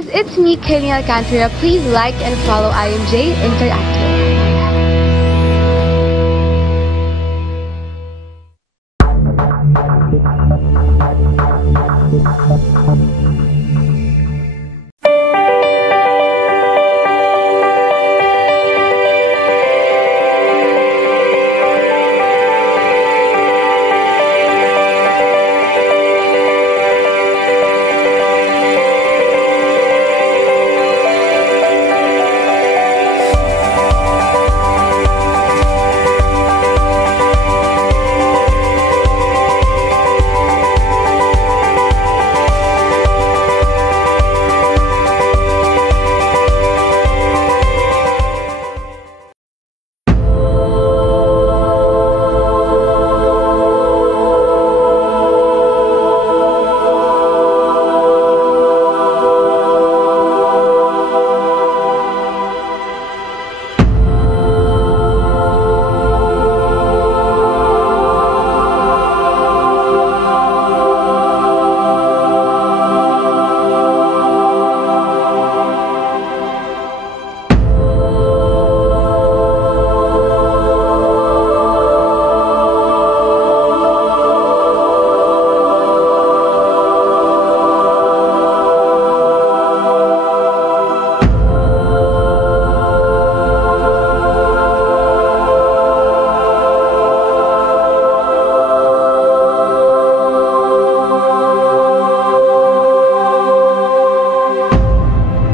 guys, it's me, Kenny Alcantara. Please like and follow IMJ Interactive.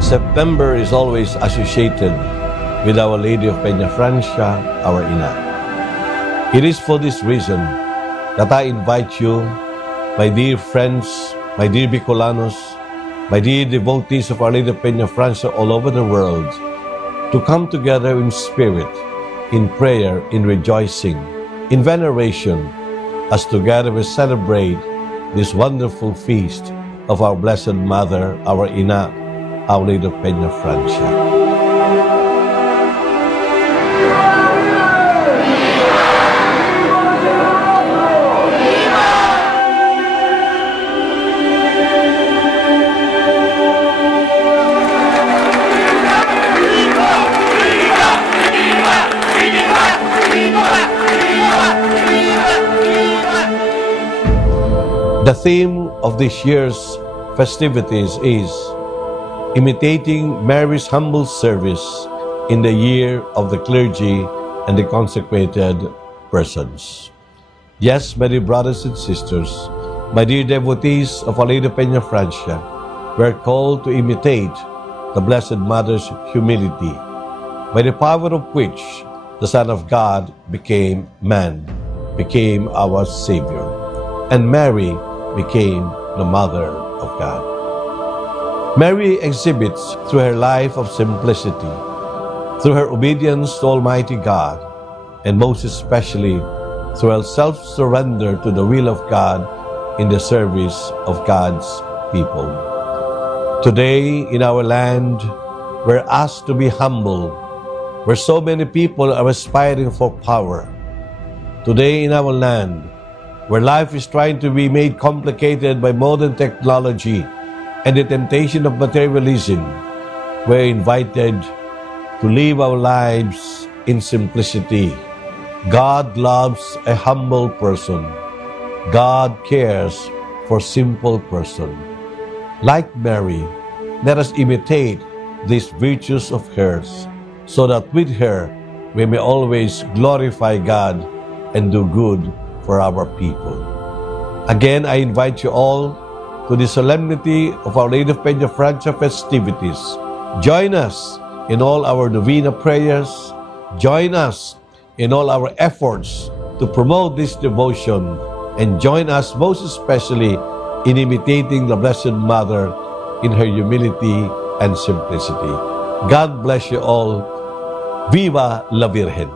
September is always associated with Our Lady of Peña Francia, our Ina. It is for this reason that I invite you, my dear friends, my dear Bicolanos, my dear devotees of Our Lady of Peña Francia all over the world, to come together in spirit, in prayer, in rejoicing, in veneration, as together we celebrate this wonderful feast of our Blessed Mother, our Ina, Our Lady of Peña Francia. The theme of this year's festivities is imitating Mary's humble service in the year of the clergy and the consecrated persons. Yes, my dear brothers and sisters, my dear devotees of Our Lady of Peña Francia, we are called to imitate the Blessed Mother's humility, by the power of which the Son of God became man, became our Savior, and Mary became the Mother of God. Mary exhibits through her life of simplicity, through her obedience to Almighty God, and most especially through her self-surrender to the will of God in the service of God's people. Today in our land, we're asked to be humble, where so many people are aspiring for power. Today in our land, where life is trying to be made complicated by modern technology and the temptation of materialism, we're invited to live our lives in simplicity. God loves a humble person. God cares for simple person. Like Mary, let us imitate these virtues of hers, so that with her we may always glorify God and do good for our people. Again, I invite you all to the solemnity of Our Lady of Peña Francia festivities. Join us in all our novena prayers. Join us in all our efforts to promote this devotion, and join us most especially in imitating the Blessed Mother in her humility and simplicity. God bless you all. Viva la Virgen!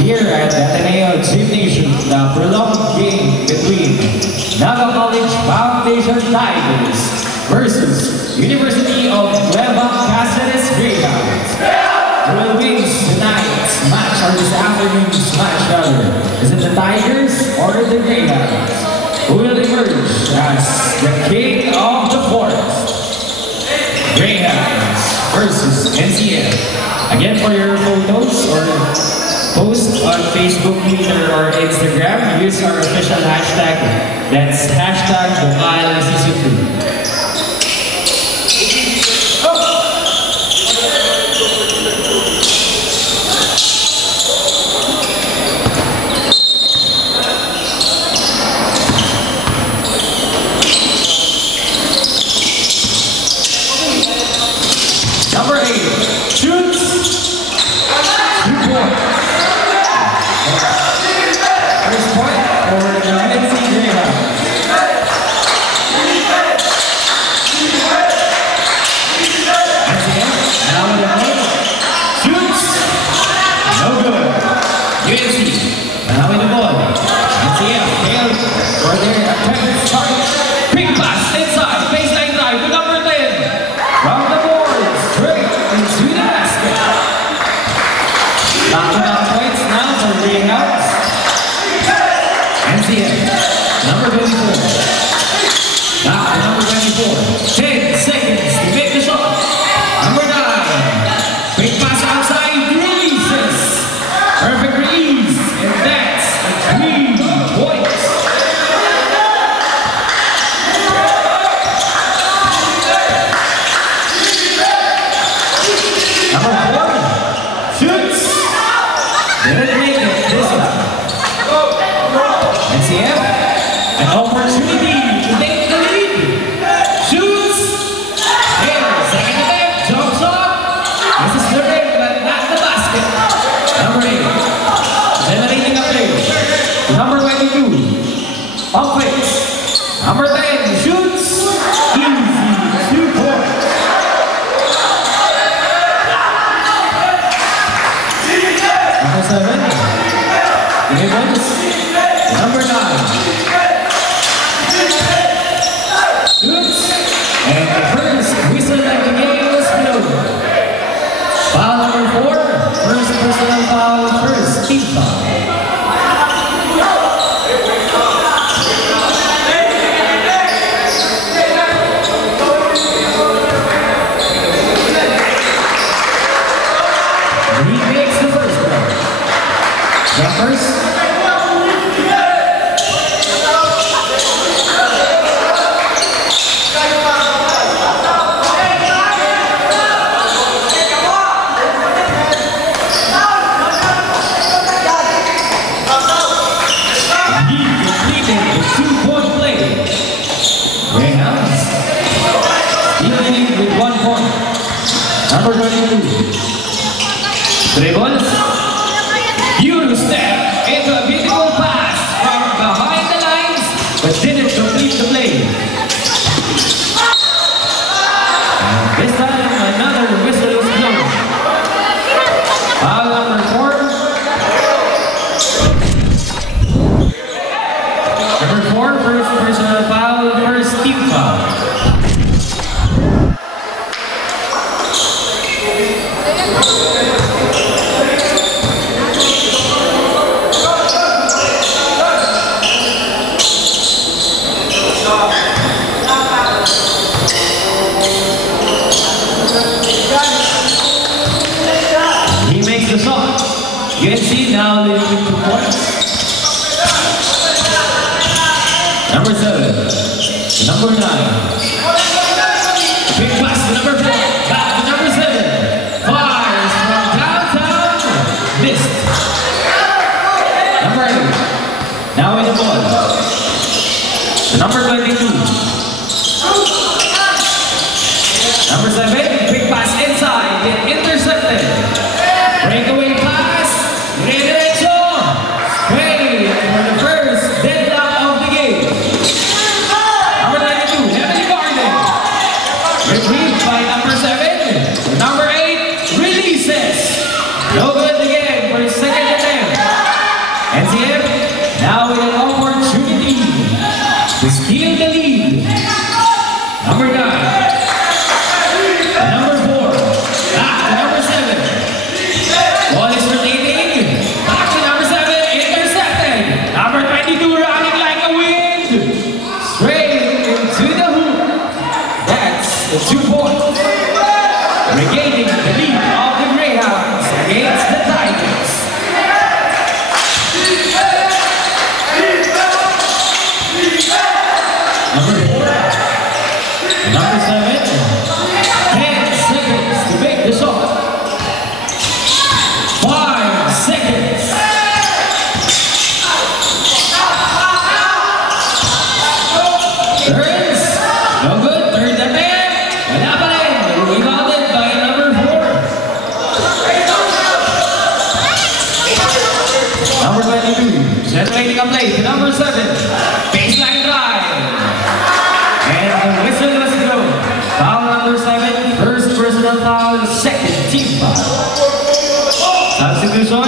here at the Ateneo Gymnasium, the prolonged game between Naga College Foundation Tigers versus University of Nueva Caceres Greyhounds. Who will win tonight's match, or this afternoon's match rather? Is it the Tigers or the Greyhounds? Who will emerge as the king of the forest? Greyhounds versus NCF. Again, for your photos or post on Facebook, Twitter, or Instagram, use our official hashtag. That's hashtag #BukalSeason2. Number 8, shoots. 2 points. First point for the NC Greyhounds. Now with the point. Shoots. No good. UNC. Now with the ball. NCF failed for their attempted start. Big pass inside. Baseline drive to number 10. From the board. Straight into the basket. Knocking out points now for Greyhounds. NCF, number 24. Now to number 24. 10 seconds to make the shot. Number 9. Big pass outside, releases. Perfect release, and that's a 3 points. Number 4. Shoots. Didn't make it this time. NCF, an opportunity to take the lead. Shoots. Here, second attempt, jump shot. This is the rim, but not the basket. Number 8, generating a play. Number 22, off face. Number 10, shoots. Easy, 2 points. Number 7, Gibbons. Number 9, shoots. And the first whistle of the game was blown. Foul number 4, first personal foul, first team foul. And he makes the first one. Jumpers. Number 22, dribbles, you step into a beautiful pass from behind the lines, but didn't complete the play. And this time, another whistle is blown. Foul number 4. Number 4, first personal foul, first team foul. He makes the shot. UNC now leading with 2 points. Number 7, number 9. Big pass to number 4. Back to number 7. Fires from downtown. Missed. Number 8. Now with the ball. The number 22. Number 7. Big pass inside. Intercepted. Breakaway pass. Redirection. Straight for the first deadlock of the game. Number 92. Heavily guarded. Retrieved by number 7. Number 8. Releases. No good again for his second attempt. Number 22, generating a play to number 7, baseline drive. And the whistle must go. Foul number 7, first personal foul, second team foul. Substitution.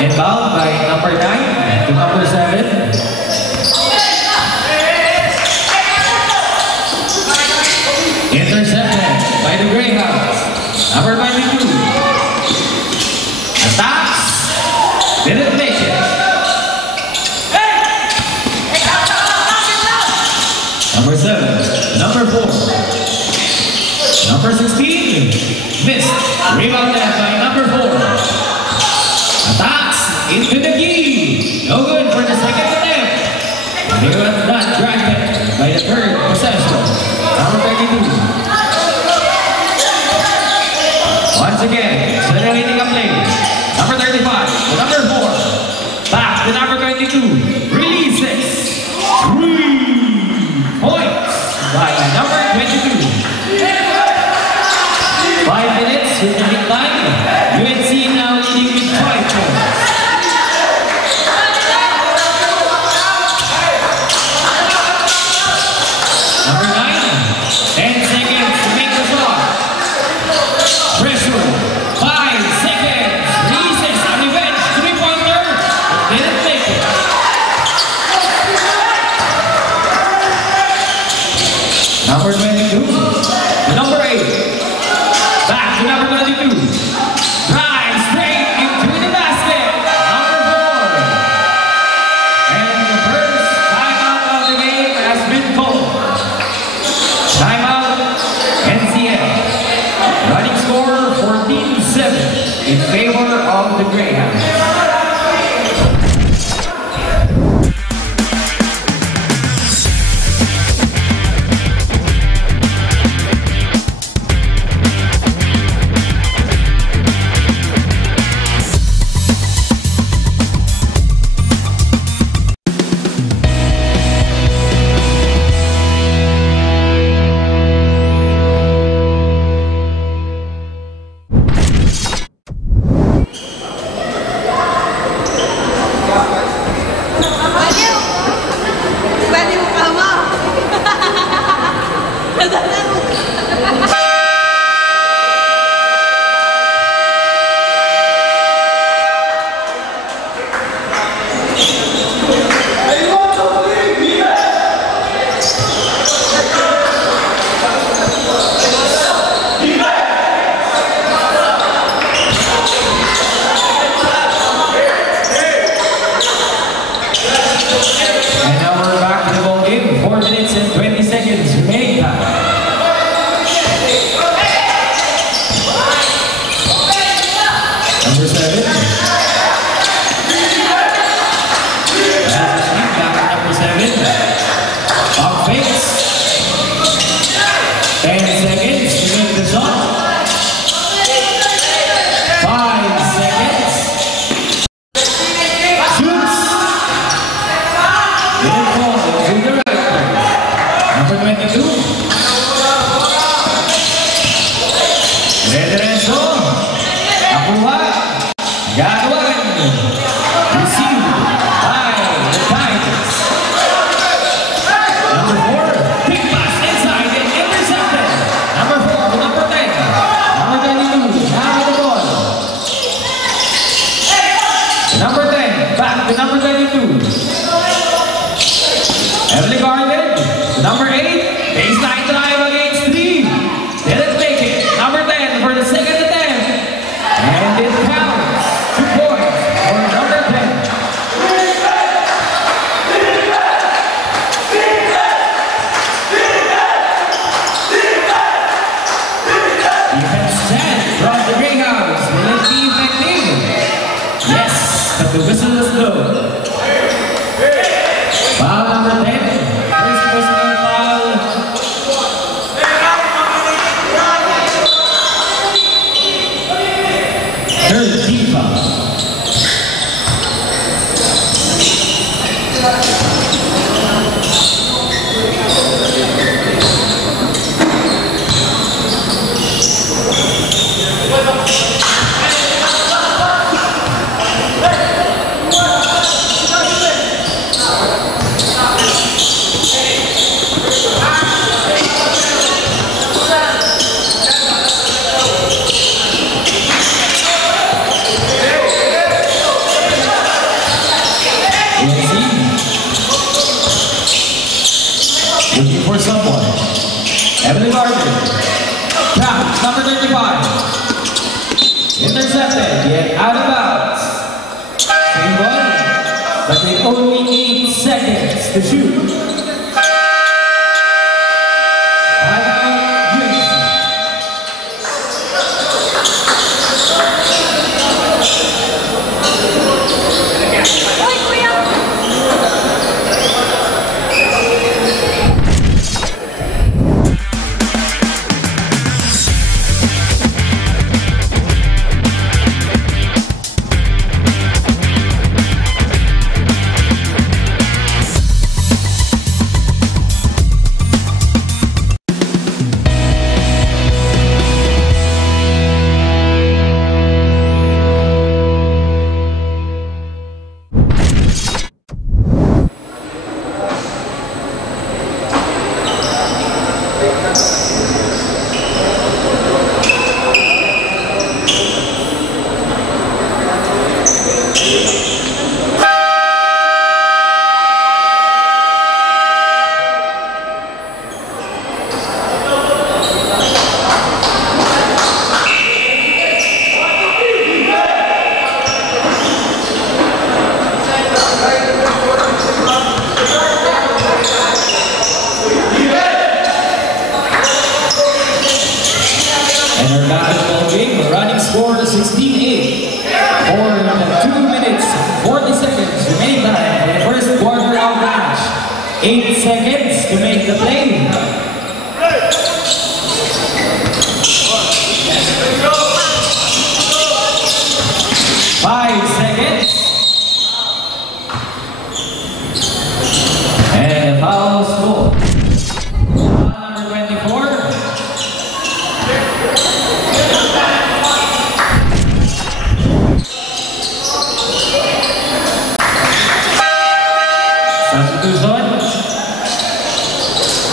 Inbound by number 9 to number 7. Intercepted by the Greyhounds. Number 22. Attacks. Didn't make it. Number 7. Number 4. Number 16. Missed. Rebounded by number 4. Attacks into the key. No good for the second attempt. They were not drafted by the third possession. Number 32. Once again, generating a play. Number 35 to number 4. Back to number 22. Releases. 3 points by number 22. 5 minutes with the time. UNC now leading with 5 points. Number 9, 10 seconds to make the shot. Pressure, 5 seconds. Releases, a revenge, 3-pointer. Didn't make it. Number 22, to number 8. Back to number 22. Drive straight into the basket. Number 4. And the first timeout of the game has been called. Timeout, NCL. Running score 14-7 in favor of the Greyhounds. Number 4, Heavily guarded. Trap, number 35. Intercepted, yet out of bounds. Same ball, but with only 8 seconds to shoot.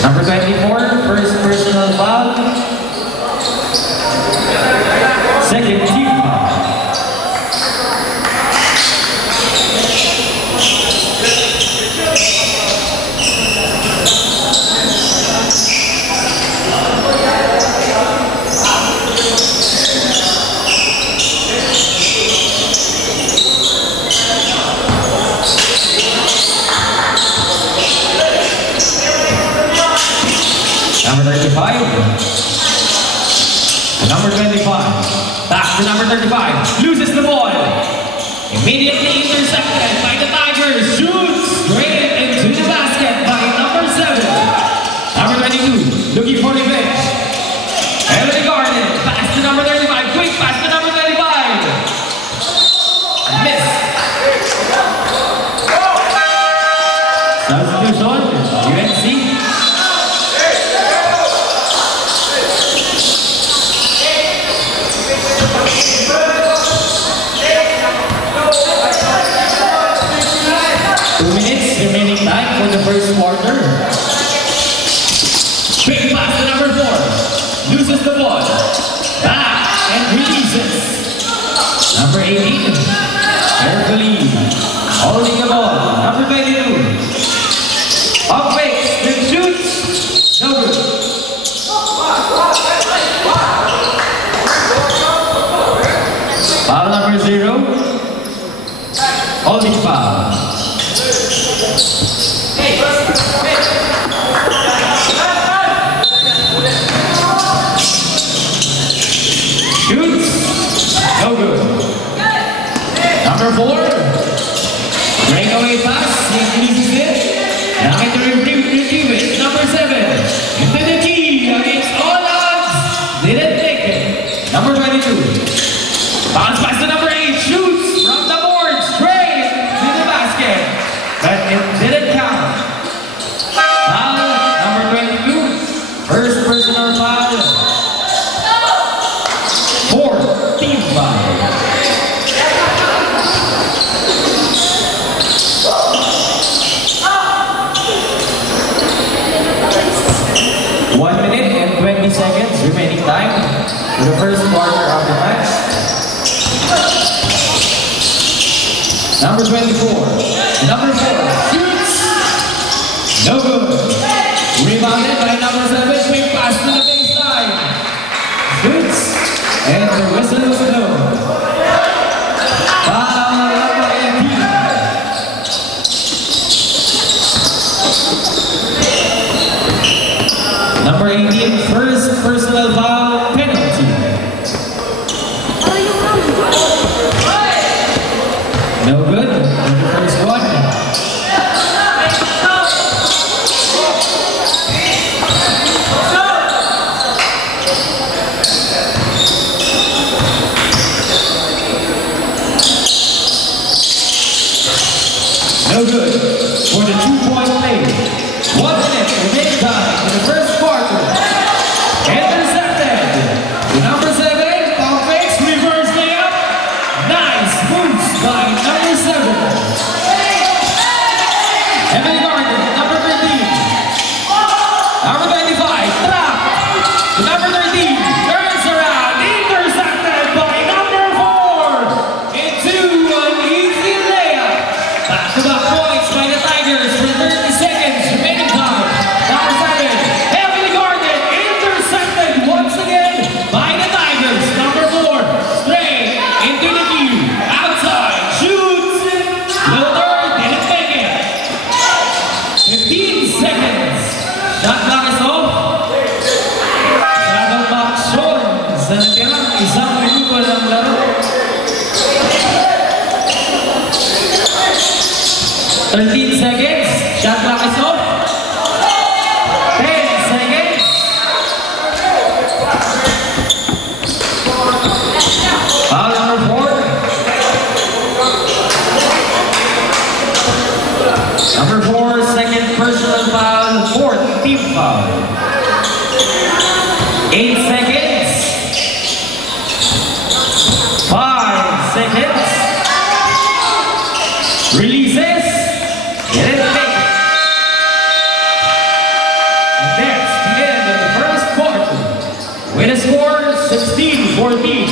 Number 24, first personal foul. Second team foul. Number 35. Number 25. Back to number 35. Loses the ball. Immediately intercepted by the Tigers. Shoots straight into the basket by number 7. Number 22. Looking for revenge. Heavily guarded. Pass to number 35. Quick pass to number 35. Miss. Substitution. UNC. Remaining time for the first quarter. Big pass to number 4. Loses the ball. Back and releases. Number 18. Carefully holding the ball. Number 22. Up fakes. Then shoots. No good. Foul number 0. Holding foul. Shoots. No good. Number 4. Breakaway pass. He increases it. Now to retrieve it. Number 7. Into the key. Against all odds. Didn't take it. Number 22. Bounce pass to number 8. Shoots from the board. Straight to the basket. But it didn't count. Foul number 22. First personal foul. 4 team foul. Minute and 20 seconds remaining time for the first quarter of the match. Number 24. Number 4 shoots. No good. Rebounded by number 7. Quick pass to 8 seconds. 5 seconds. Releases. Get it, make it. And that's the end of the first quarter. With a score 16-14.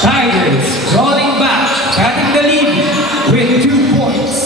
Tigers rolling back, cutting the lead with 2 points.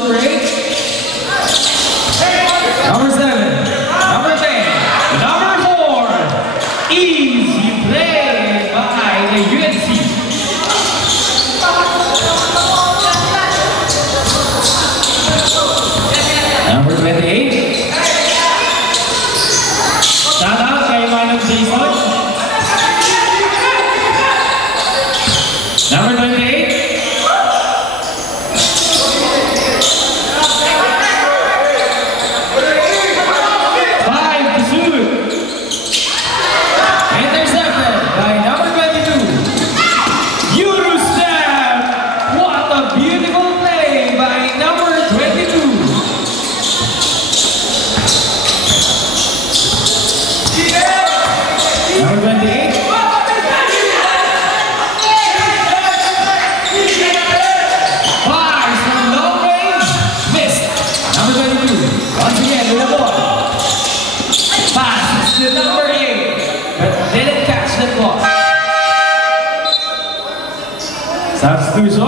number 8. Number 7. Number 10. Number 4. Easy play by the UNC. Number 28. Shout out kay Manong Jason. Number 28. Substitution.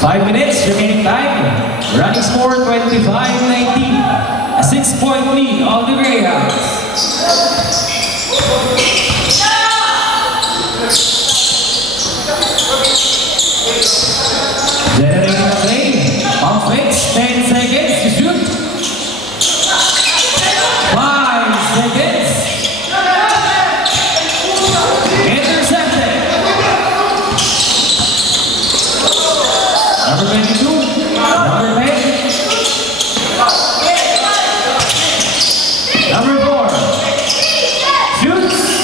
Five minutes remaining time. Running score 25-19. A 6-point lead of the Greyhounds. Generating a play. Pump fakes. 10 seconds to shoot. 5 seconds. Intercepted. Number 22. Number 10. Number 4. Shoots.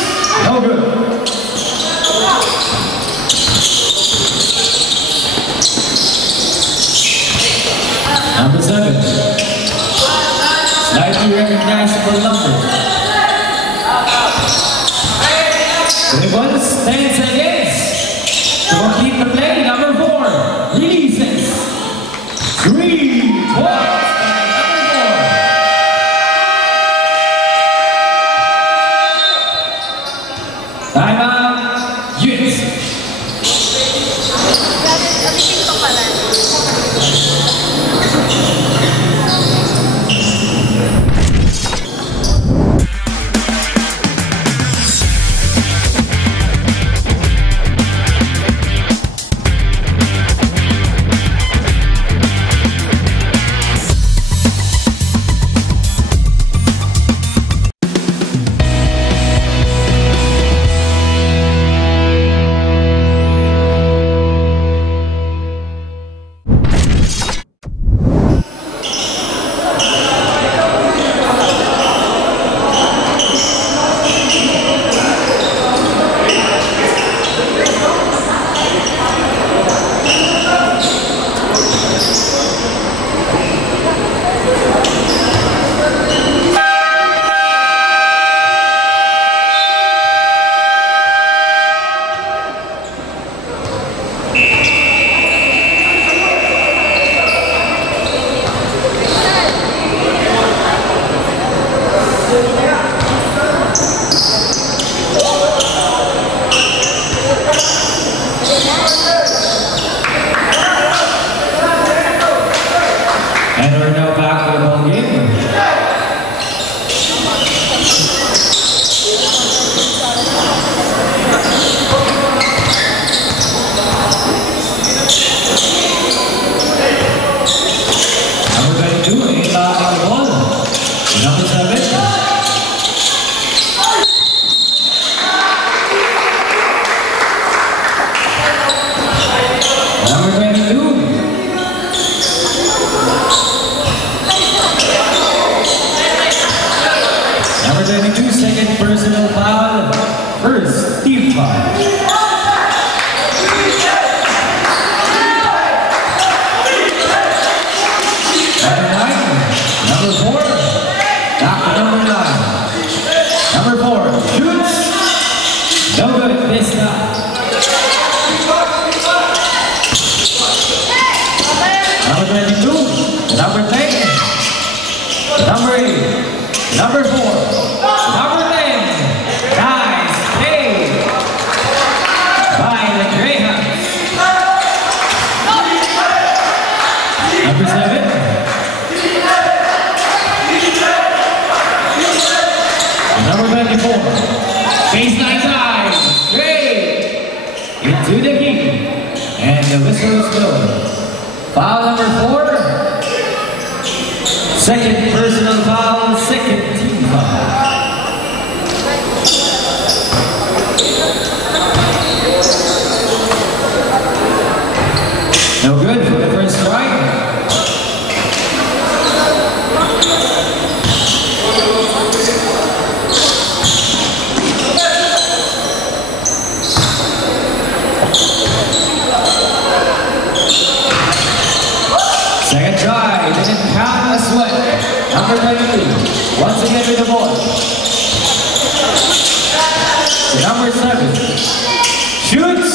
the whistle is blown. Foul number 4. Second personal foul, second team foul. No good for the first strike. Second try, didn't count as well. Number 22, once again with the ball. The number 7, shoots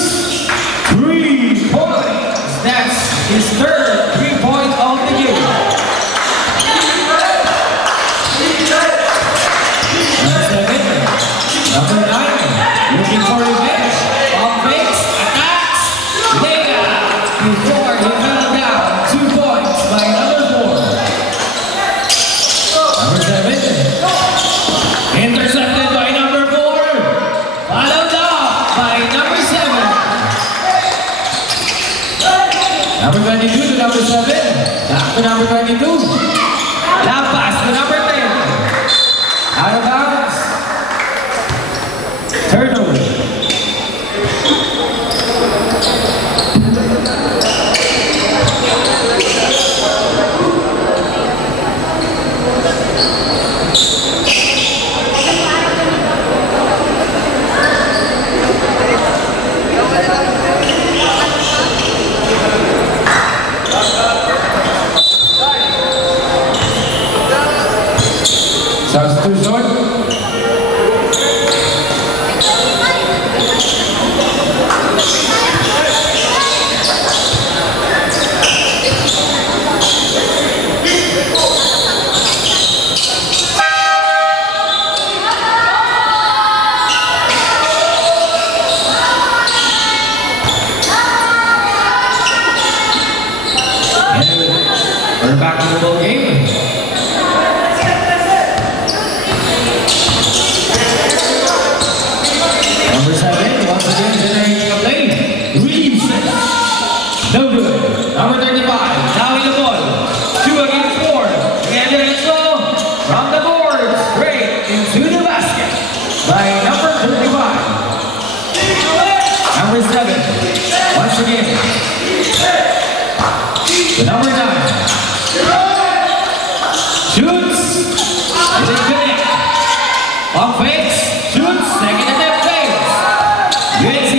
3 points. That's his third 3-point of the game. Number 7, number 9, looking for revenge. Offense, attacks, Naga, before he fell down. 2 points by number 4. Number 7, intercepted by number 4. Followed up by number 7. Number 22 to number 7. Back to number 22. Now pass to number 10. Out of bounds. Turnover. Substitution. We're back to the ball game. Number 7, once again generating a play. Releases. No good. Number 35, now in the ball. 2 against 4. And let's go from the board straight into the basket by number 35. Number 7, once again. The number 9. Shoots. Didn't connect. Offense. Shoots. Second attempt. UNC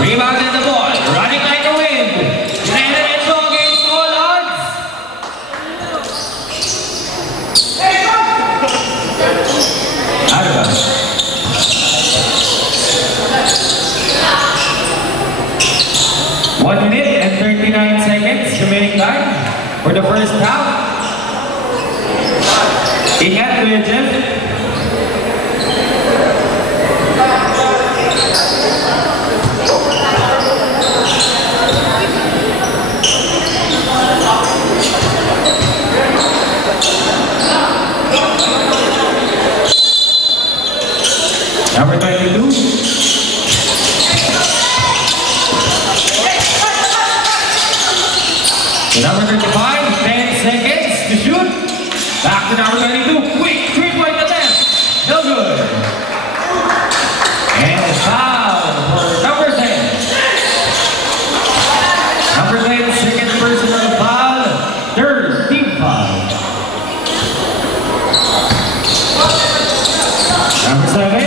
rebounded the ball, running like the wind. And it's all against all odds. Out of bounds. 1 minute and 39 seconds remaining time for the first half. Ingat kuya Jeff. Number 22. The number 35, 10 seconds to shoot. Back to number 22, quick 3-point attempt. No good. And a foul for number 10. Number 10, second personal foul, third team foul. Number 7.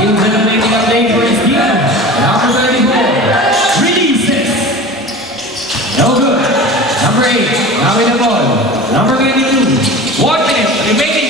He's eliminating a play for his team. Number 34. Releases. No good. Number 8. Now with the ball. Number 22. 1 minute remaining.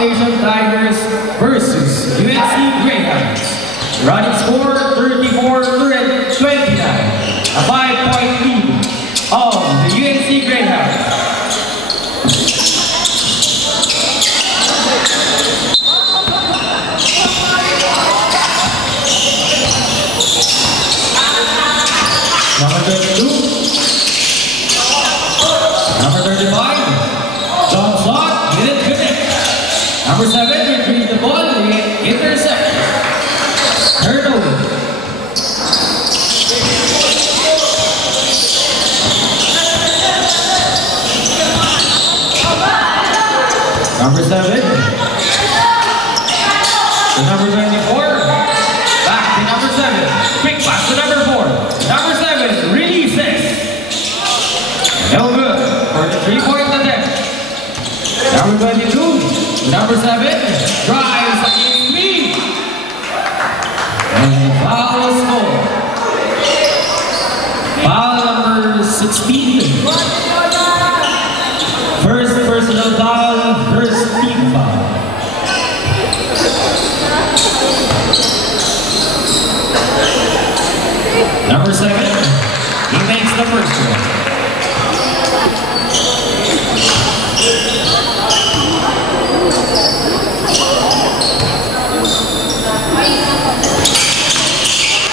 Foundation Tigers versus UNC Greyhounds. Running score 34-29. A 5-point lead of the UNC Greyhounds. Number 32. Number 35. Johnson didn't connect. Number 7 retrieves the ball and intercept. Turnover. Number 7. To number 24. Back to number 7. Quick pass to number 4. Number 7 releases. No good for the 3-point attempt. Number 22. Number 7 drives against me. And foul score. Foul number 16. First personal foul, first team foul. Number 7, he makes the first one.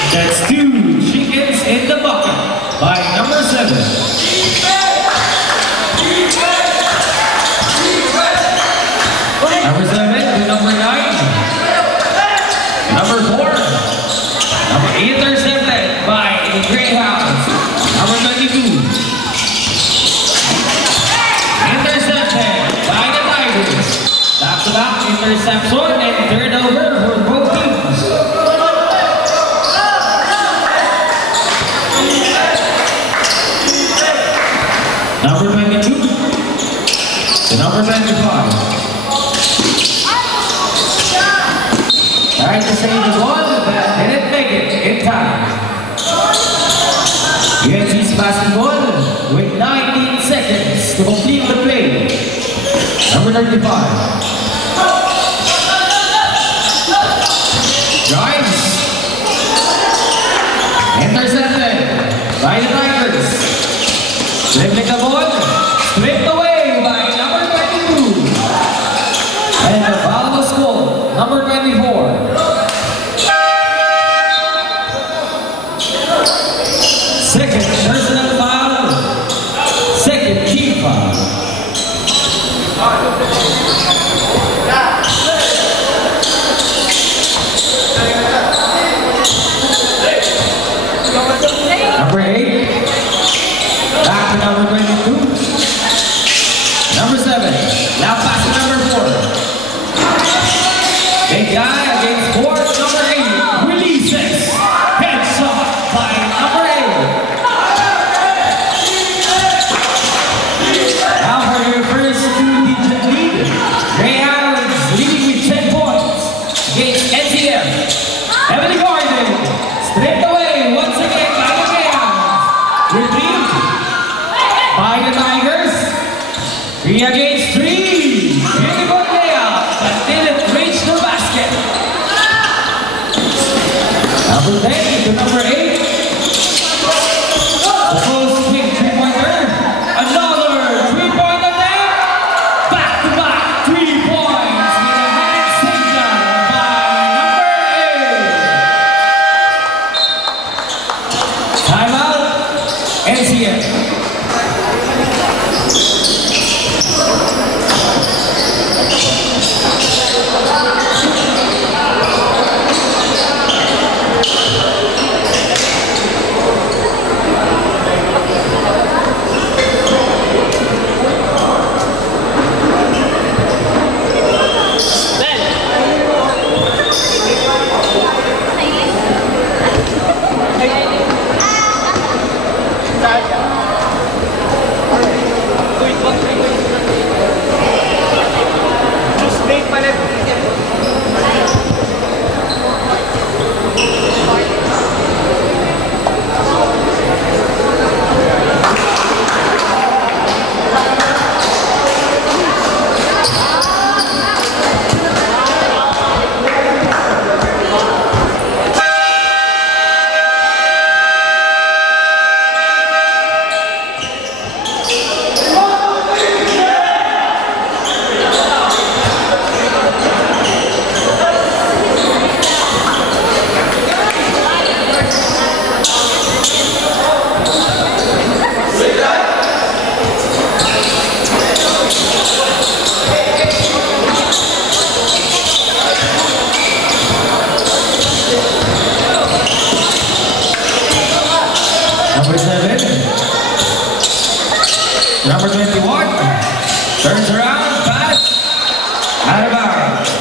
That's 2 chickens in the bucket by number 7. Number 7 to number 9. Number 4. Number intercepted by the Greyhounds. Number 22. Intercepted by the Tigers. Back-to-back interception and turnover for both teams. Number 22 to number 25. Tried to save the ball, but didn't make it in time. UNC's basketball with 19 seconds to complete the play. Number 35. Drives. Intercepted by the Tigers. Dribbling the ball, stripped away by number 22. And the foul was called, number 24. Second personal foul, second team foul. Number 8, back to number 22. Number 7, now pass to number 4.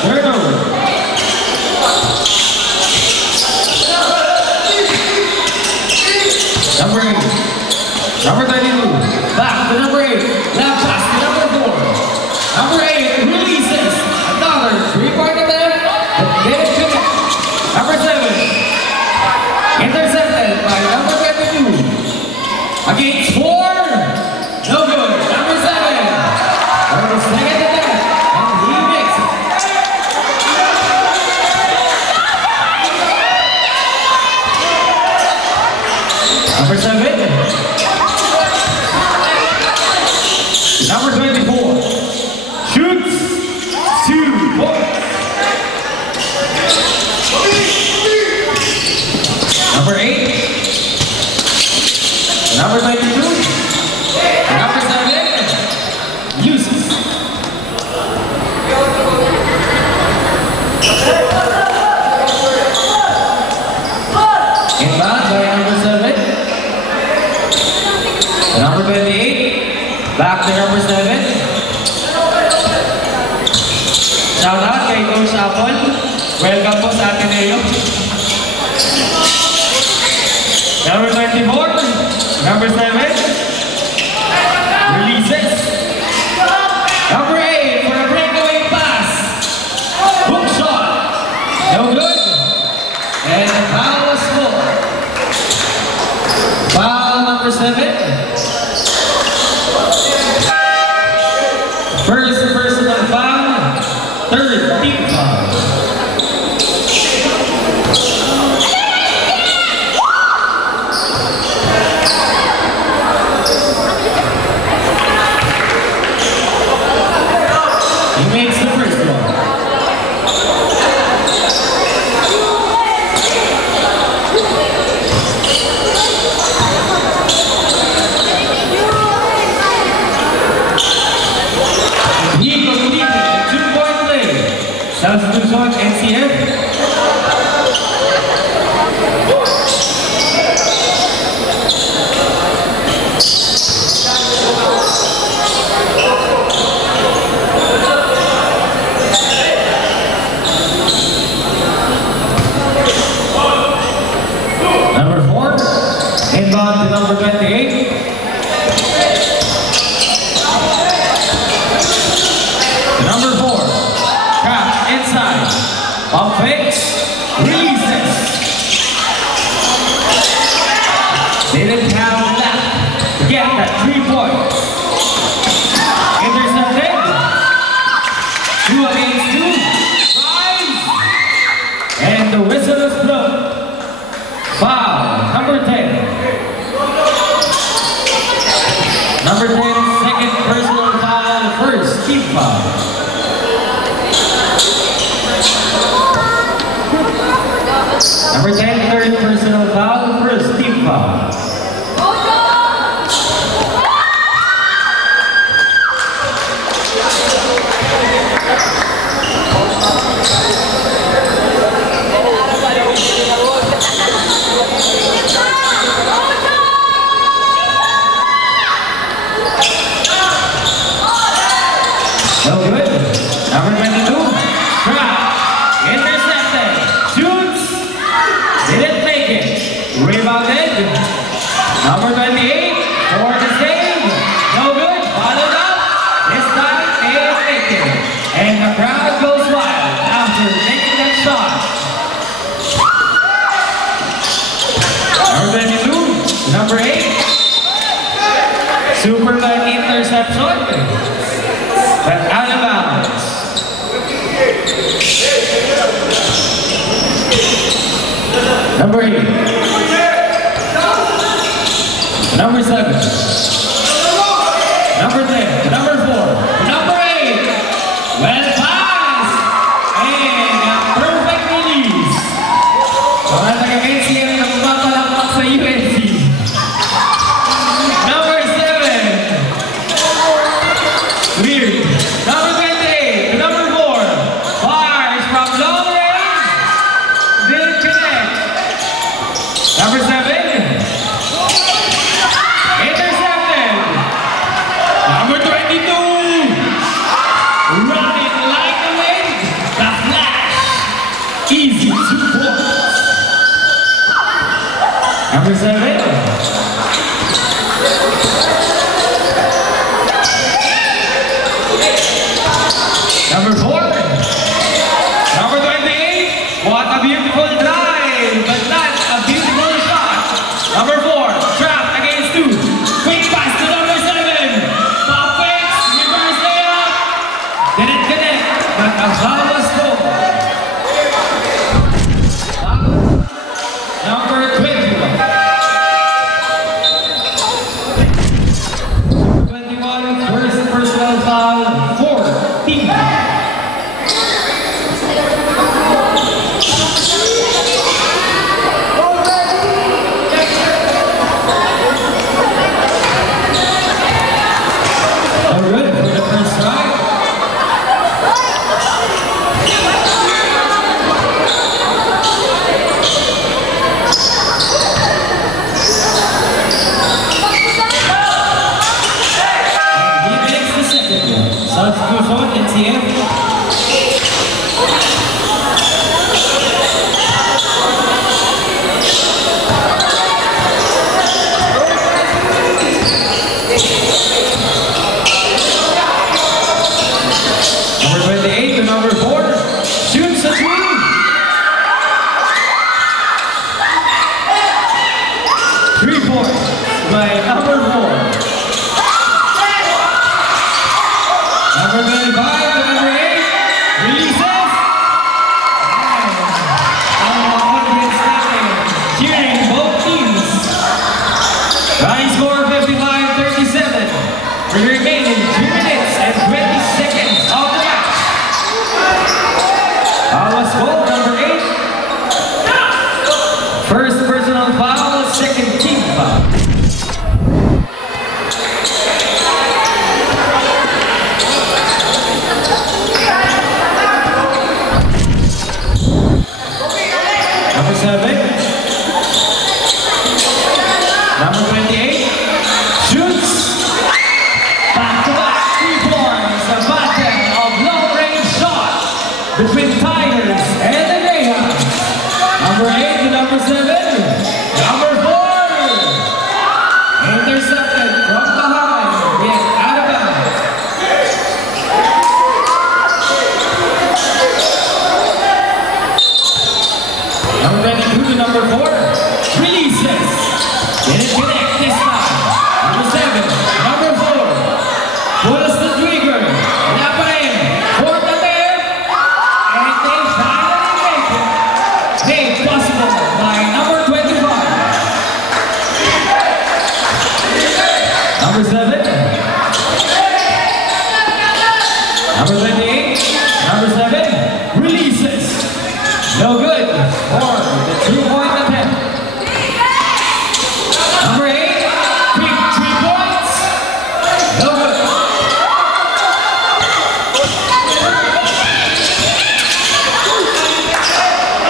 turnover. Number 8. Number 32. Back to number 8. Left pass to number 4. Number 8 releases. Another 3-point attempt. But didn't connect. Number 7. Intercepted by number 22. Against 4. No good. Number 7. For the second attempt. And he makes it. Number 7. Number 24. Shoots 2 points. Number 8. Number 22. Number 7. Uses. Inbound by number 7. Number 28. Back to number 7. Shout out kay Coach Apple. Welcome po sa Ateneo. Number 24. Number 7. Releases. Number 8 for a breakaway pass. Hook shot. No good. And the foul was full. Foul number 7. First personal foul. Third team foul. He makes the first one. He completed the 2-point play. Substitution NCF. Number 4. Inbound to number 28. Number 4, trap inside, pump fakes, releases. They didn't have enough to get that 3 points. Intercepted. 2 against 2. Tries. And the whistle is blown. Foul, number 10. Number 10, second personal foul, first team foul. Number 10, third personal foul, first team foul. No good. Number 22, trap, intercepted, shoots, didn't make it, rebounded. Number 28, for the save, no good, followed up, this time they make it. And the crowd goes wild after making that shot. Number 22, number 8, Superman interception. But out of bounds. Number 8. Number 7. Number 10. Number 4. Number 8. Well passed. And a perfect release. Mga taga-Mensi ang nagpapalakpak sa UNC. Number 7. Weird. Number 28, number 4, fires from long range, didn't connect. Number 7. Number 4. Number 28. What a beautiful drive, but not a beautiful shot. Number 4. Trap against 2. Quick pass to number 7. Pop fakes. Reverse layup. Didn't connect, but a foul was called. Number 21. Number 21. First personal foul for team. Substitution, NCF. Number 28 to number 4. Shoots a 3. 3 points by number 4. Number 25 to number 8, releases. Confidence happening, cheering both teams. Running score 55-37. For the remaining 2 minutes and 20 seconds of the match. Foul was called, number 8. First personal foul, second team foul. Number 7. Number 28. Shoots. Back-to-back 3 points. The battle of long-range shot between Tigers and the Naga. Number 8 to number 7. Number 4. Intercepted from behind. Yet out of bounds. Number 22 to number 4. Releases. Didn't connect this time. Number 7. Number 4. Pulls the trigger. Wala pa rin. Fourth attempt. And they finally make it. Made possible by number 25. Number 7. Number 28. Number 7. Releases. No good for the 2-point attempt. Number 8, quick 3 points. No good.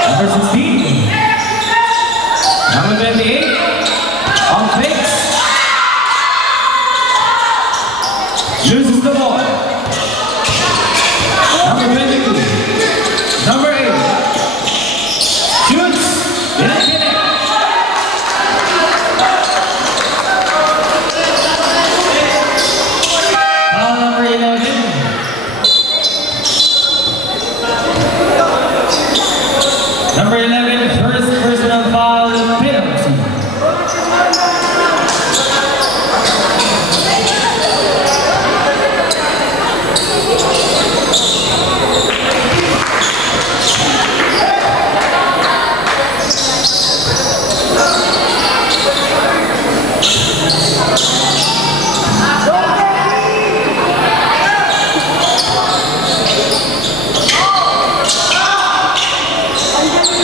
Number 16. Number 28. On fakes. Loses the ball. Number 22. Number 8. Shoots. Didn't connect. Foul number 11. Number 11, first personal foul penalty.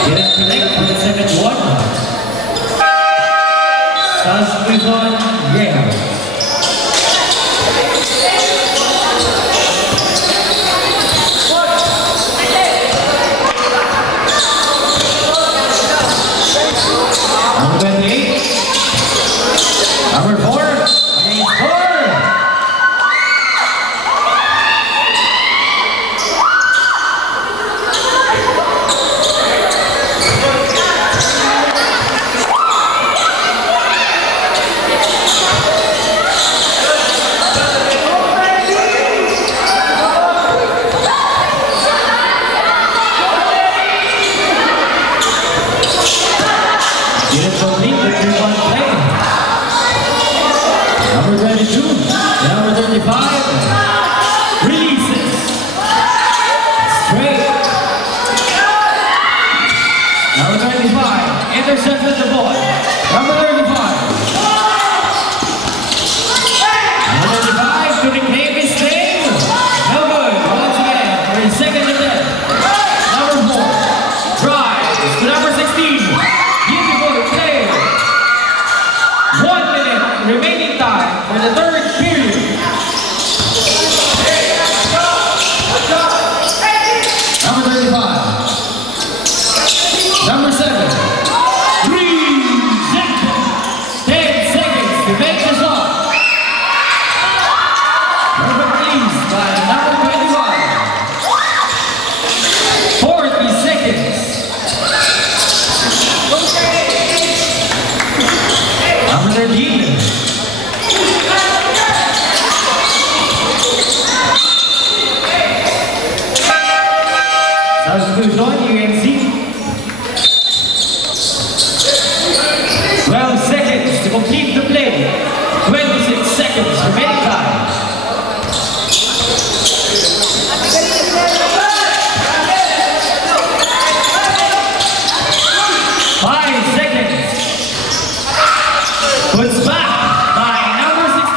Get it to the intercepted the ball. Number 35. Number 35 to reclaim his name. No good. Once again, for his second attempt. Number 4. Drives to number 16. Beautiful play. 1 minute remaining time for the third period. Number 35. Number 7. 10 seconds to make the shot. Perfect release by number 21. 40 seconds. Number 13. Substitution, UNC. 12 seconds to complete the play. 26 seconds remaining time. Puts back by number 16.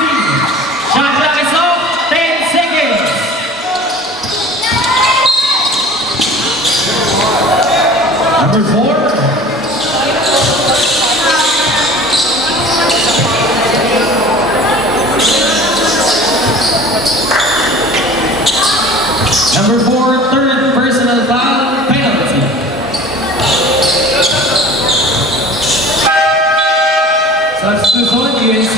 Shot clock is off. 10 seconds. Number 4. Number 4, third personal foul penalty. Substitution, UNC.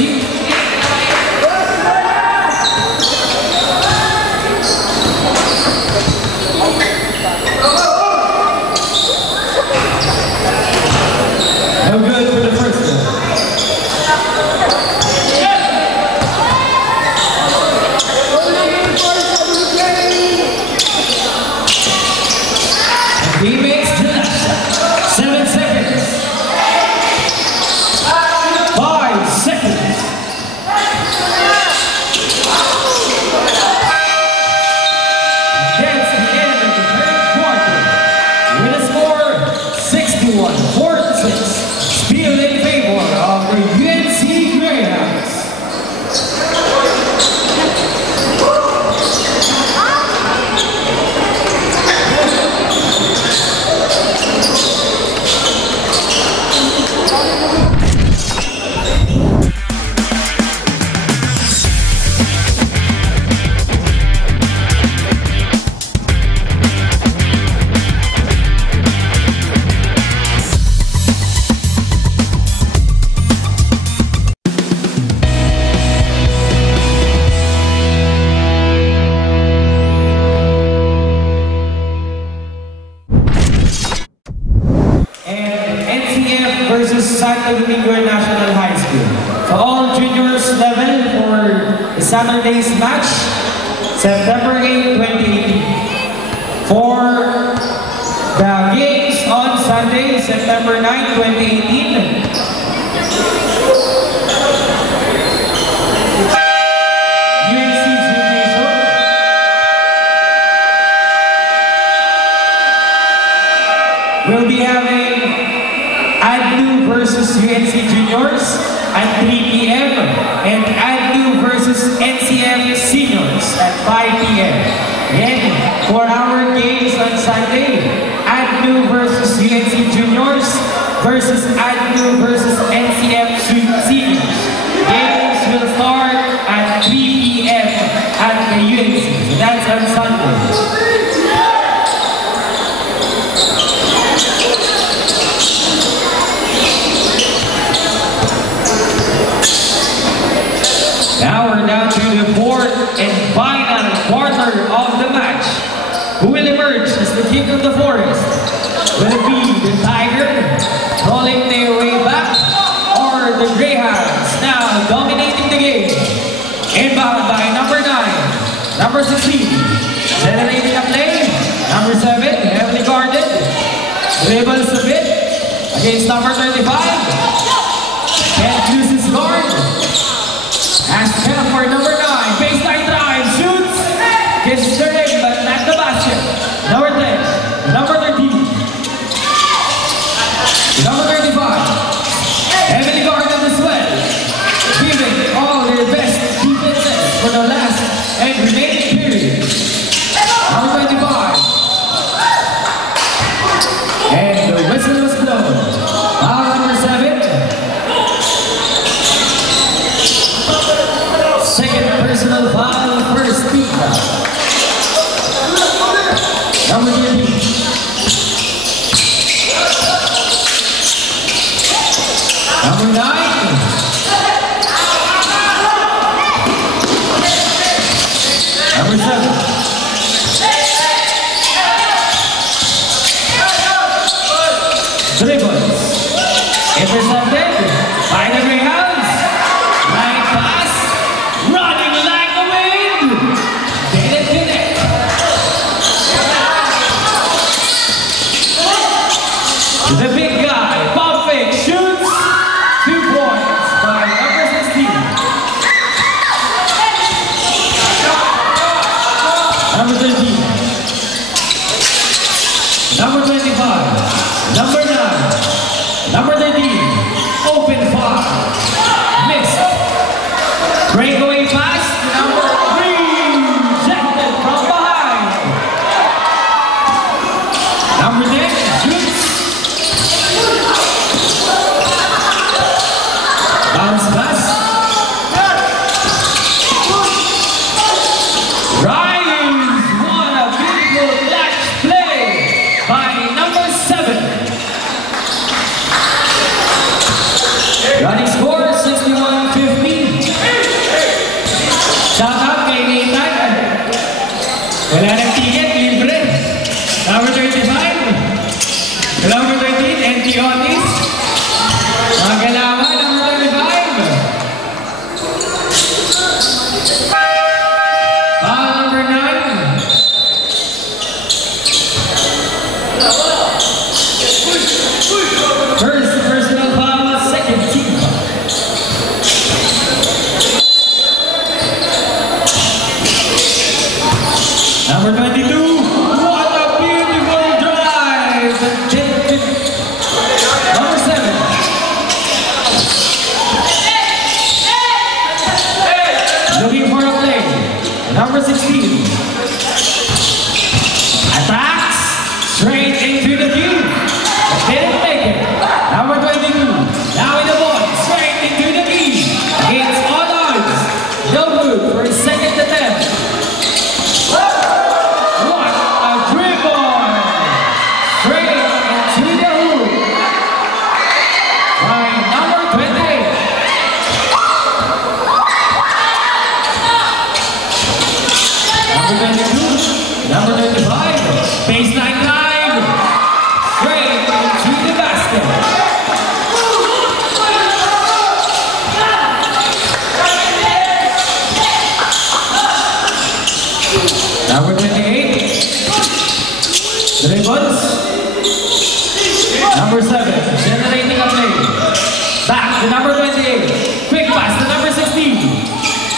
No good for the first one. He makes the 7 seconds. 5 seconds. That's the end of the third quarter. With a score 61-46. Still in favor of the UNC Greyhounds. National High School. So all juniors level for the Saturday's match, September 8, 2018. For the games on Sunday, September 9, 2018. UNC Gymnasium. We'll be having ADNU versus UNC Juniors at 3 p.m. and ADNU versus NCF Seniors at 5 p.m. And for our games on Sunday, ADNU versus UNC Juniors versus ADNU versus NCF Seniors. Games will start at 3 p.m. at the UNC. So that's on Sunday. Now we're down to the fourth and final quarter of the match. Who will emerge as the king of the forest? Will it be the Tiger rolling their way back, or the Greyhounds now dominating the game? Inbound by number 9, number 16, generating a play. Number 7, heavily guarded, dribbles a bit against number 35. Can't use his guard. Has help for number 9, baseline drive, shoots, gets the rim, but not the basket. Number 10, number 13, number 35, Number 9. Number 7. Dribbles. Intercepted by the Greyhounds. Line pass. Running like the wind. Didn't connect. The big guy, pump fake, shoots. 2 points by number 16. Number 13. Number 25. Number 9. Number 13. Open fire. Missed. Breakaway pass to number 3. Rejected from behind. Number 10. Shoots. Bounce pass. Rise. What a beautiful clutch play by number 7. Running score 61-50. Shout out kay Nathan. Wala nang ticket, libre. Number 35. Number 13, NT Otis. Mga galawan, number 35. Foul number 9. First personal foul, second team foul. Number 22. What a beautiful drive. Number 7. Looking for a play. Number 16. Attacks straight into the queue. Didn't make it. Number 22. Now in the ball. Straight into the key. Against all odds. No good for his second attempt. What a dribble. Straight into the hoop. By number 28. Number 22. Number 25. Baseline dive. Straight into the basket. Number 28. Dribbles. Number 7. Generating a play. Back to number 28. Quick pass to number 16.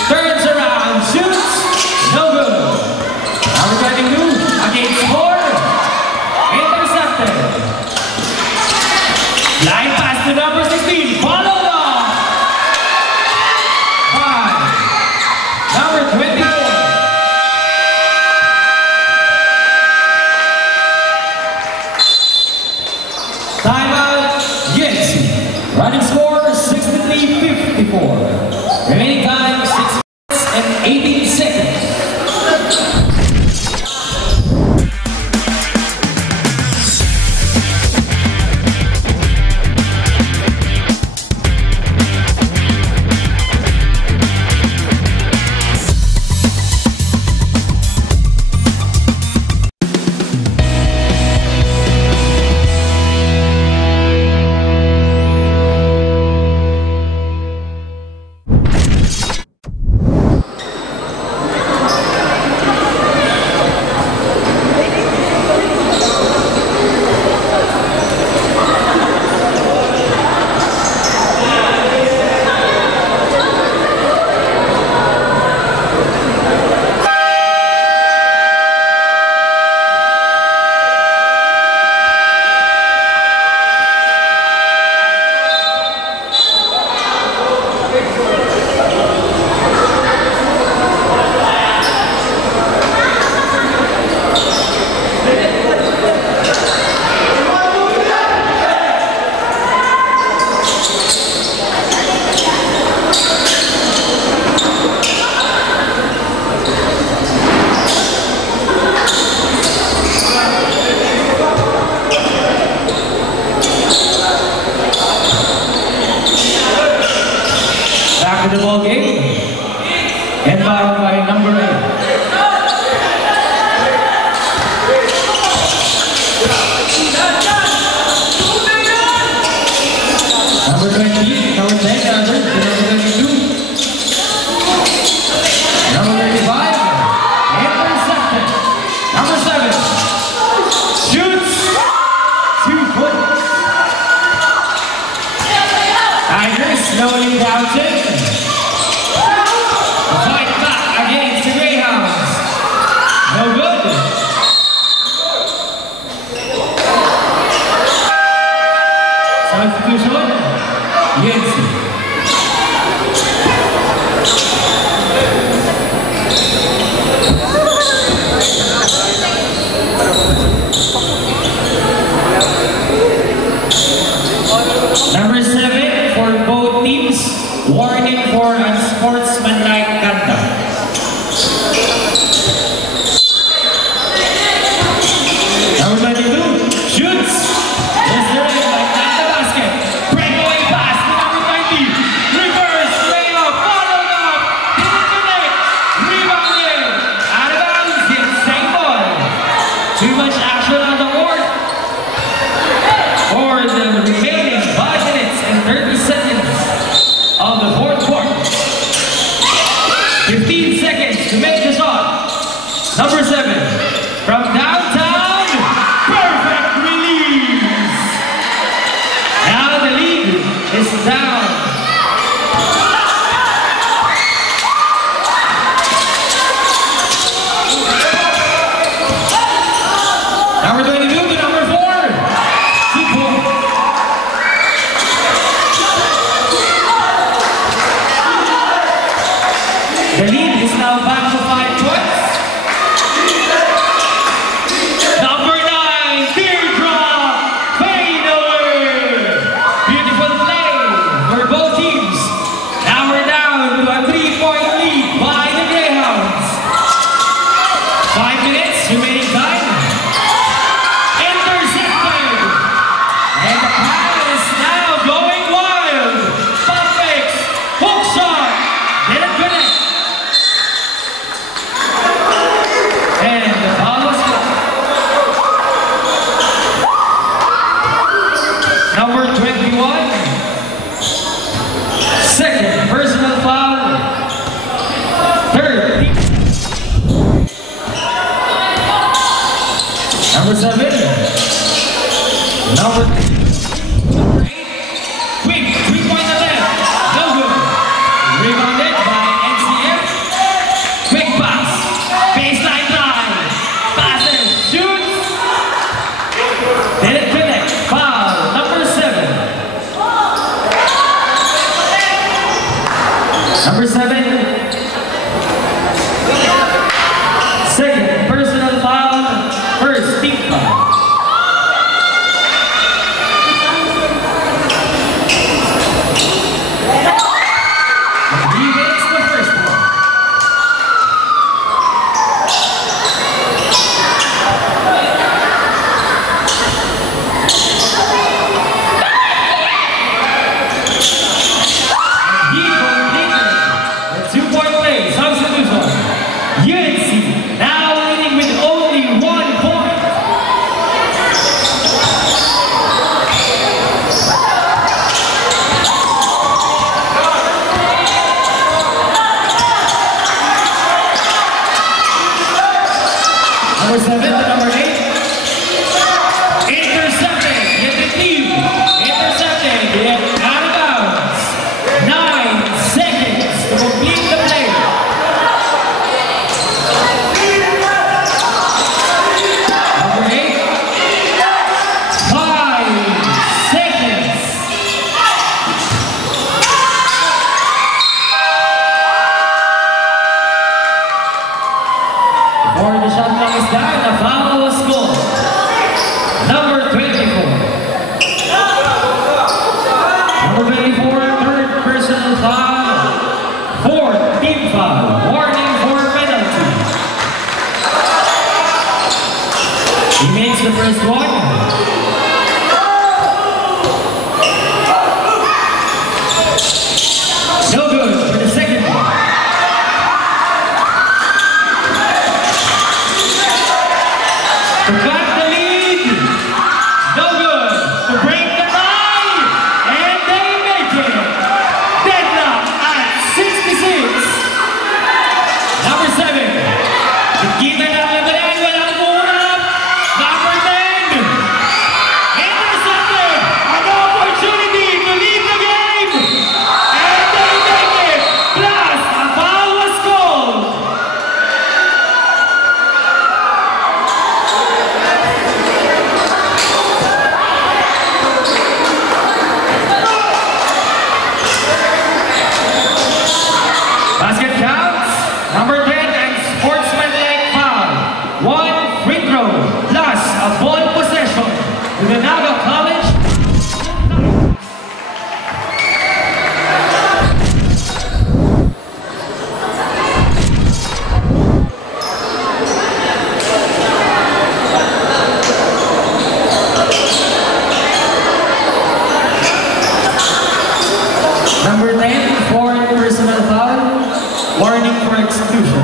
Turns around. Shoots. No good. Number 22. Against 4. Intercepted. Line pass to number 16. Followed off. 5. Number 24. Timeout. Yes. Running score 63-54. Remaining time 6 minutes and 18 seconds. of the ball game. And by number 8. Number 20, number 10, number 22, number 35, intercepted. Number 7, shoots, 2 foot. Tigers slowly bouncing. Fight back against the Greyhounds. No good. Substitution. Yes. Number 7 for both teams, warning for unsportsmanlike conduct. Number 22 shoots. Yes, there is like that the basket. Breakaway pass to number 20. Reverse layup, followed up. Didn't connect. Rebounded. Out of bounds. It's same ball. Too much action on the board. For the remaining 5 minutes and 30 seconds of the fourth quarter. 15 seconds to make the shot. Number 7 from downtown. Perfect release. Now the lead is down. Number 22 to number 4. The lead is now back to 5 points. Number 9, teardrop, fade away. Beautiful play for both teams. Now we're down to a 3-point lead by the Greyhounds. 5 minutes remaining time. Intercepted. And the crowd is now going wild. Pump fakes, hook shot, didn't connect. And the foul was good. Number 21. Second personal foul. Third. Number 7. Number 8. Quick, 3-point attempt. No good. Rebounded by NCF. Quick pass. Baseline drive. Passes. Shoots. Didn't connect. Foul. Number 7. Number 7. Second personal foul. First team foul. He hits the first one. He completed the 2-point play. Substitution. UNC now leading with only 1 point. Number 7 to number 8. Intercepted. Yet the team. Intercepted. Yet out of bounds. 9 seconds to complete the play. Number 8. 5 seconds. Before the shot clock is done, the foul was scored. Number 24. Number 24, third personal foul. Fourth team foul. Warning for penalty. He makes the first one. No good for the to the Naga College. Number 10, foreign personal foul, warning for exclusion.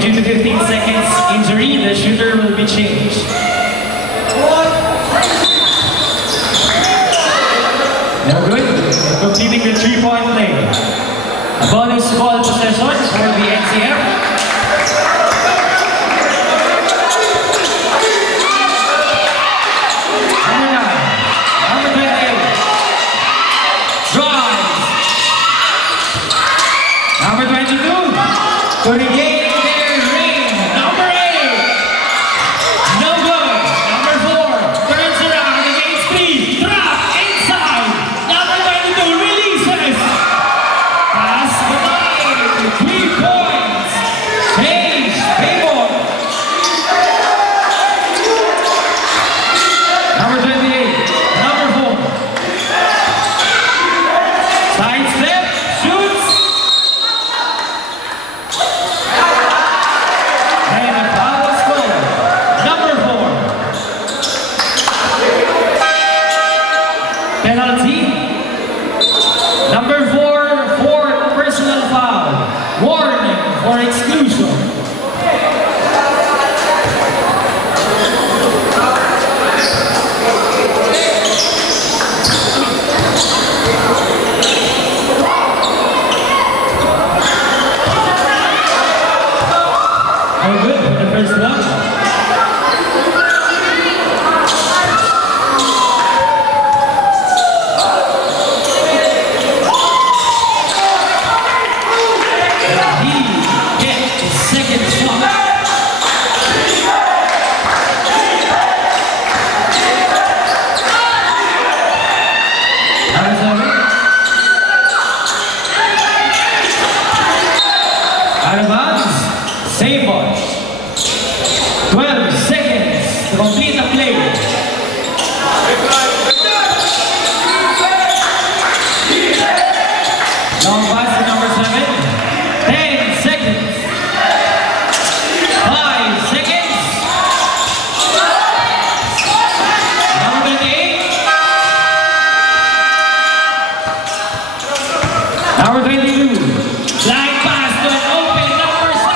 Due to 15 seconds injury, the shooter will be changed. No good. Completing the 3-point play. A bonus ball possession for the NCF. Number 9. Number 28. Drive. Number 22. To regain. Penalty. Number 4, fourth personal foul. Warning for exclusion. Very good for the first one. Save ball. 12 seconds to complete the play. Long pass to number 7. 10 seconds. 5 seconds. Number 28. Number 22. Flying pass to an open number 7.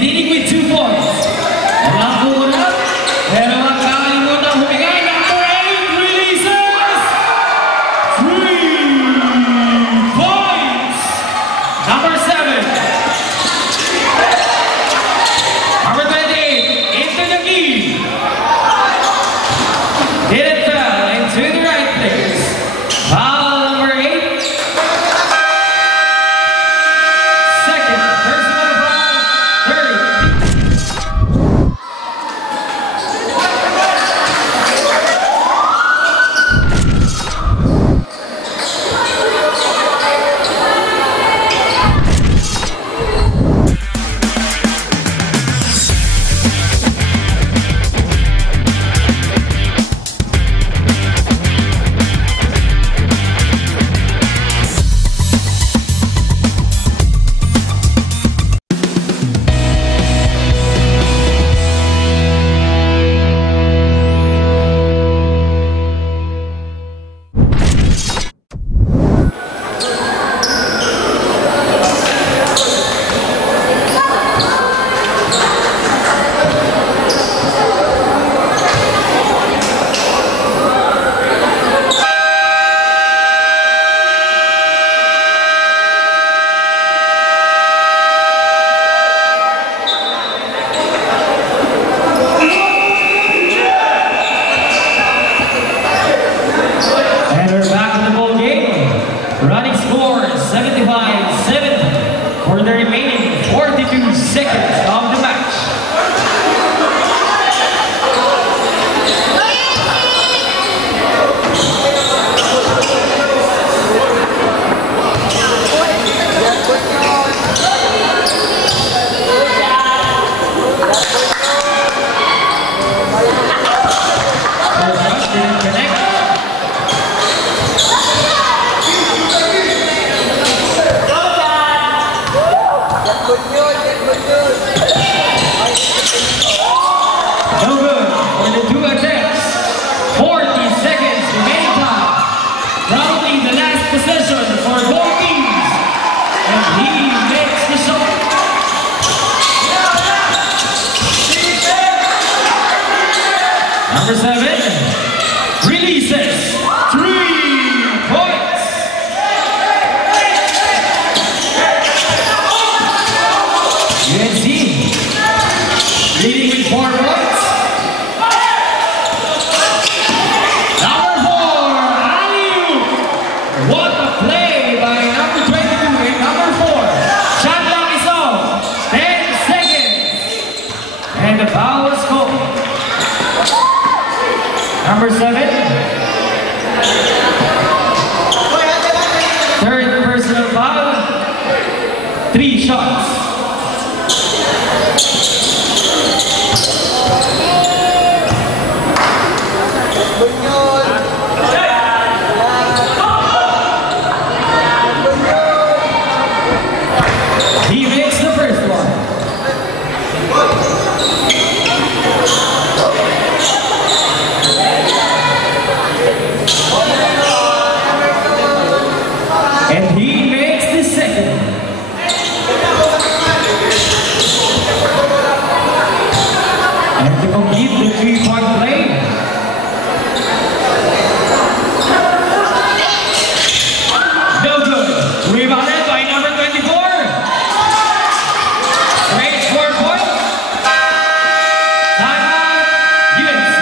leading with 2 points. Walang kulang, pero ang kakalimutan humigay. Number 8 releases 3 points. Number 7. Number 28 into the key. Didn't fell into the right place. Foul number 8. Second personal foul, 30. And we're back in the ball game. Running score 75-70 for the remaining 42 seconds of the match. First rush didn't connect. No good for the 2 attempts. 40 seconds remaining time. Probably the last possession for both teams. And he makes the shot. Number 7 releases 3 points. UNC leading with 4 points. Number 4, alley-oop. What a play by number 22 and number 4. Shot clock is off. 10 seconds. And the foul is called. Number 7. Third personal foul. 3 shots. He makes the first one. And he makes the second. And to complete the 3-point play, no good. Rebounded by number 24. Great 4 points. Naga, UNC.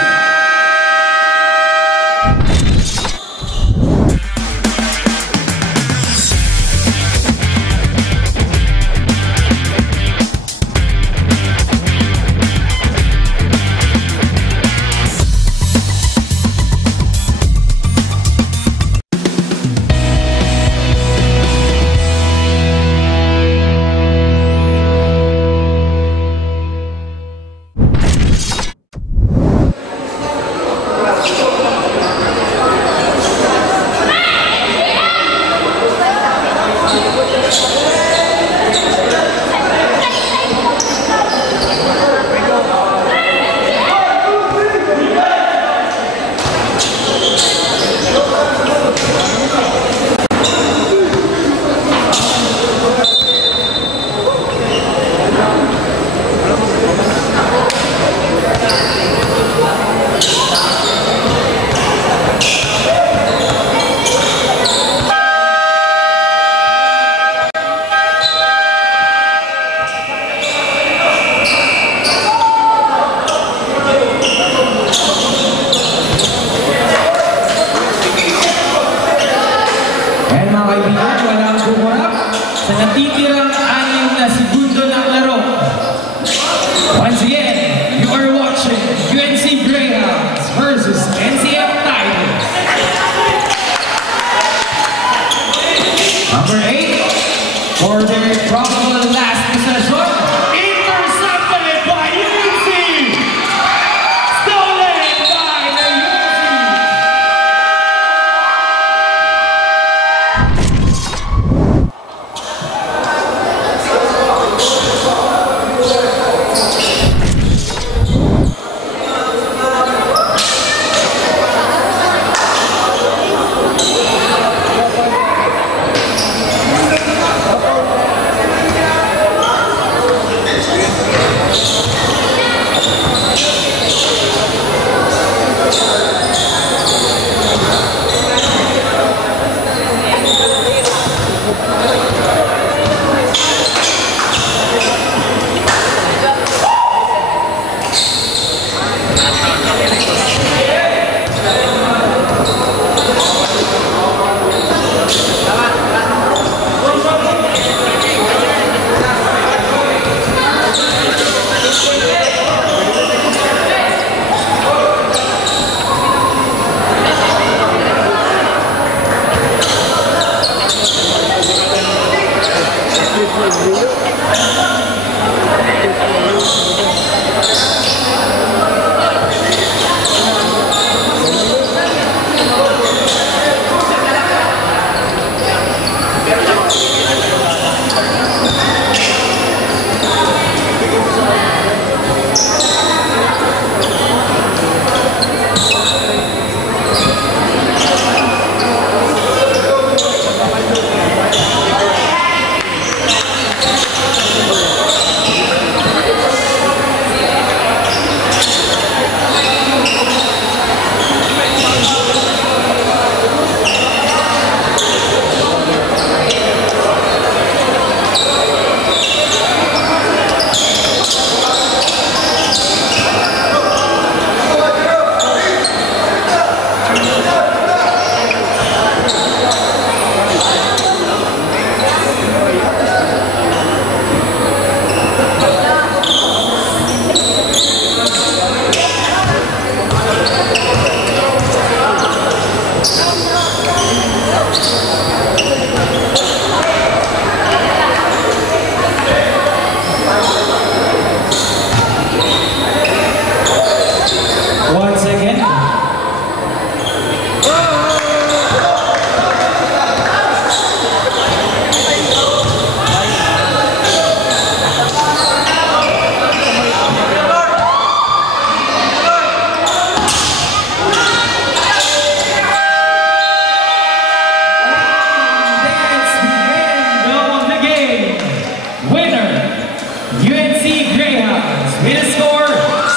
with a score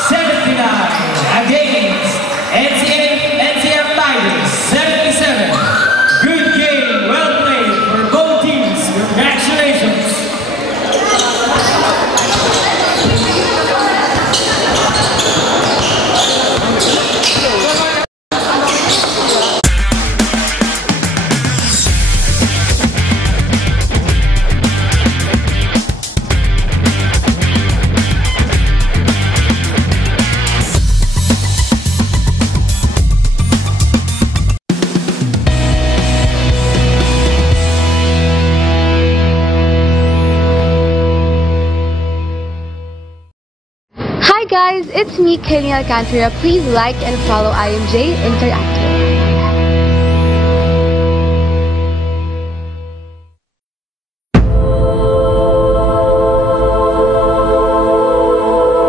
79 against NCM Tigers 77. Good game, well played for both teams. Congratulations. Hi guys, it's me, Kenny Alcantara. Please like and follow IMJ Interactive.